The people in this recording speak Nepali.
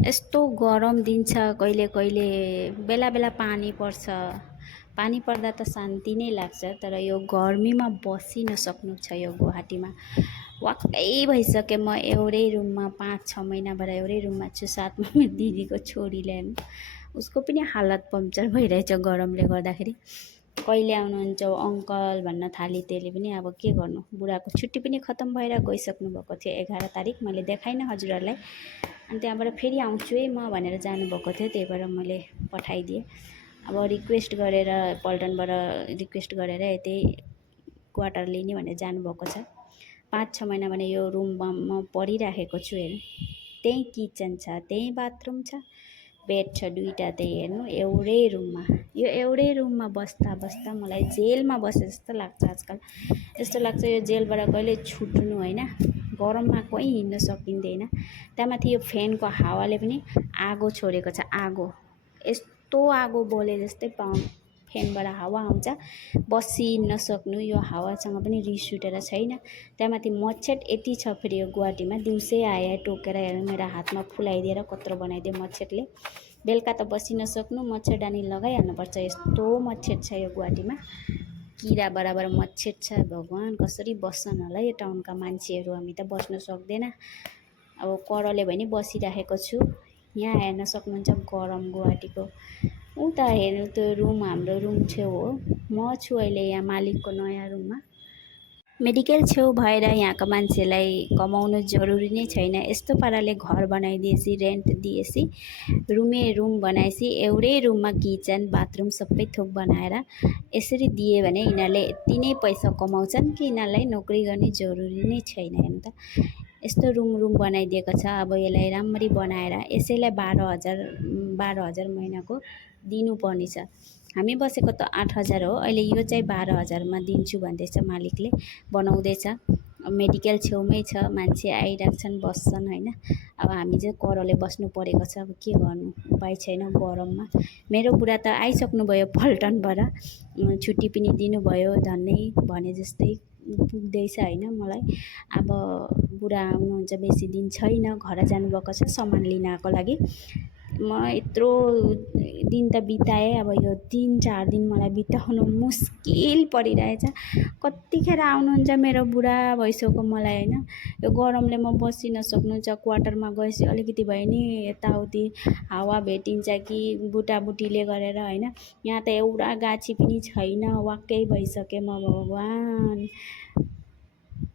यस्तो गरम दिन छ, कहिले कहिले बेला बेला पानी पर्छ। पानी पर्दा त शान्ति नै लाग्छ, तर यो गर्मीमा बसि नसक्नु छ यो गुवाहाटीमा। वाक्कै भइसक्यो, म एउटै रुममा 5-6 महिनाबाट एउटै रुममा छु, साथमा मेरो दिदीको छोरीले उसको पनि हालत पम्चर भइरहेछ गरमले गर्दाखेरि। कहिले आउनुहुन्छ अङ्कल भन्न थाली, त्यसले पनि अब के गर्नु, बुढाको छुट्टी पनि खत्तम भएर गइसक्नु भएको थियो 11 तारिक। मैले देखाइनँ हजुरहरूलाई। अनि त्यहाँबाट फेरि आउँछु है म भनेर जानुभएको थियो, त्यही भएर मैले पठाइदिएँ। अब रिक्वेस्ट गरेर पल्टनबाट रिक्वेस्ट गरेर यतै क्वार्टर लिने भनेर जानुभएको छ। 5-6 महिना भने यो रुममा म परिराखेको छु। हेर्नु, त्यहीँ किचन छ, त्यहीँ बाथरुम छ, बेड छ 2टा, त्यही हेर्नु एउटै रुममा। यो एउटै रुममा बस्दा बस्दा मलाई जेलमा बसे जस्तो लाग्छ आजकल। यस्तो लाग्छ यो जेलबाट कहिले छुट्नु होइन। गरममा कहीँ हिँड्न सकिँदैन। त्यहाँमाथि यो फ्यानको हावाले पनि आगो छोडेको छ। आगो यस्तो आगो बले जस्तै फ्यानबाट हावा आउँछ, बसि नसक्नु। यो हावासँग पनि रिस उठेर छैन। त्यहाँमाथि मच्छर यति छ फेरि यो गुवाहाटीमा। दिउँसै आए टोकेर हेर्नु मेरो हातमा फुलाइदिएर कत्रो बनाइदियो मच्छरले। बेलुका त बसि नसक्नु, मच्छरदानी लगाइहाल्नुपर्छ, यस्तो मच्छर छ यो गुवाहाटीमा। किरा बराबर मच्छर छ। भगवान् कसरी बस्छन् होला यो टाउनका मान्छेहरू, हामी त बस्न सक्दैन। अब करले पनि बसिराखेको छु। यहाँ हेर्न सक्नुहुन्छ गरम गुवाहाटीको। उता हेर्नु त्यो रुम हाम्रो रुम छेउ हो, म छु अहिले यहाँ मालिकको नयाँ रुममा। मेडिकल छेउ भएर यहाँको मान्छेलाई कमाउनु जरुरी नै छैन। यस्तो पाराले घर बनाइदिएपछि, रेन्ट दिएपछि, रुम बनाएपछि, एउटै रुममा किचन बाथरुम सबै थोक बनाएर यसरी दिए भने यिनीहरूले यति नै पैसा कमाउँछन् कि यिनीहरूलाई नोकरी गर्ने जरुरी नै छैन। हेर्नु त, यस्तो रुम बनाइदिएको छ। अब यसलाई राम्ररी बनाएर यसैलाई 12,000 महिनाको दिनुपर्ने छ। हामी बसेको त 8,000 हो, अहिले यो चाहिँ 12,000मा दिन्छु भन्दैछ मालिकले, बनाउँदैछ। मेडिकल छेउमै छ, मान्छे आइरहेछन् बस्छन् होइन। अब हामी चाहिँ करले बस्नु परेको छ, अब के गर्नु, उपाय छैन गरममा। मेरो बुढा त आइसक्नु भयो पल्टनबाट, छुट्टी पनि दिनुभयो, धन्नै भने जस्तै पुग्दैछ होइन मलाई। अब बुढा आउनुहुन्छ बेसी दिन छैन, घर जानुभएको छ सामान लिन आएको लागि। म यत्रो दिन त बिताएँ, अब यो 3-4 दिन मलाई बिताउनु मुस्किल परिरहेछ। कतिखेर आउनुहुन्छ मेरो बुढा भइसक्यो मलाई होइन। यो गरमले म बसि नसक्नु छ। क्वार्टरमा गएपछि अलिकति भए नि यताउति हावा भेटिन्छ कि बुटाबुटीले गरेर होइन। यहाँ त एउटा गाछी पनि छैन, वाक्कै भइसकेँ म। भगवान्